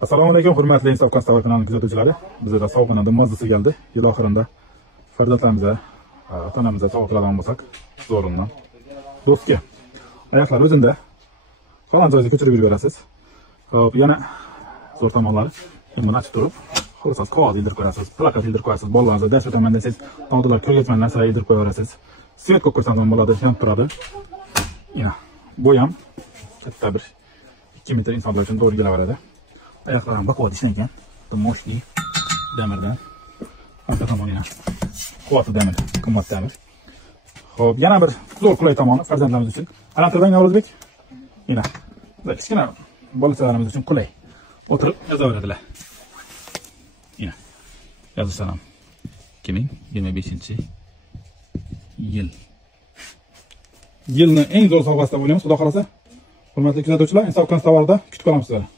Assalomu alaykum, hurmatli Insof Konstavar kanalining kuzatuvchilari. Bizda sovg'anada mazasi keldi. Yil oxirinda farzandlarimizga, ota-onamizga sovg'a qiladigan bo'lsak, zo'rimdan. Do'stga oyoqlar o'zinda falon joyga ko'chirib yuborasiz. Xo'p, yana zo'r tomonlari buni ochib turib, xulosa qog'oz ildirib qo'yasiz, plakat ildirib qo'yasiz. Bolalarga dars o'taman desangiz, tog'dalar ko'rgazma narsa ildirib qo'yaverasiz. Svet ko'p ko'rsatgan bo'ladi, yonib turadi. Yana bu ham katta bir 2 metr insonlar uchun to'g'ri kelaveradi. Oyoqlar ham baquvvat ishlangan. Moshli damirdan. Orqa tomonina quvvatli damir, qimmat damir. Xo'p, yana bir zo'r qulay tomoni farzandlarimiz uchun. Alantirmang Navro'zbek. Yana kichkina bolachalarimiz uchun qulay. O'tirib yozaveradilar. Yana yozishlar ham 2025-yil. Yilning eng zo'r sovg'asi deb o'ylaymiz, xudo xolasa. Hurmatli kuzatuvchilar, Insof Konstavarda kutib qolamiz sizlarni.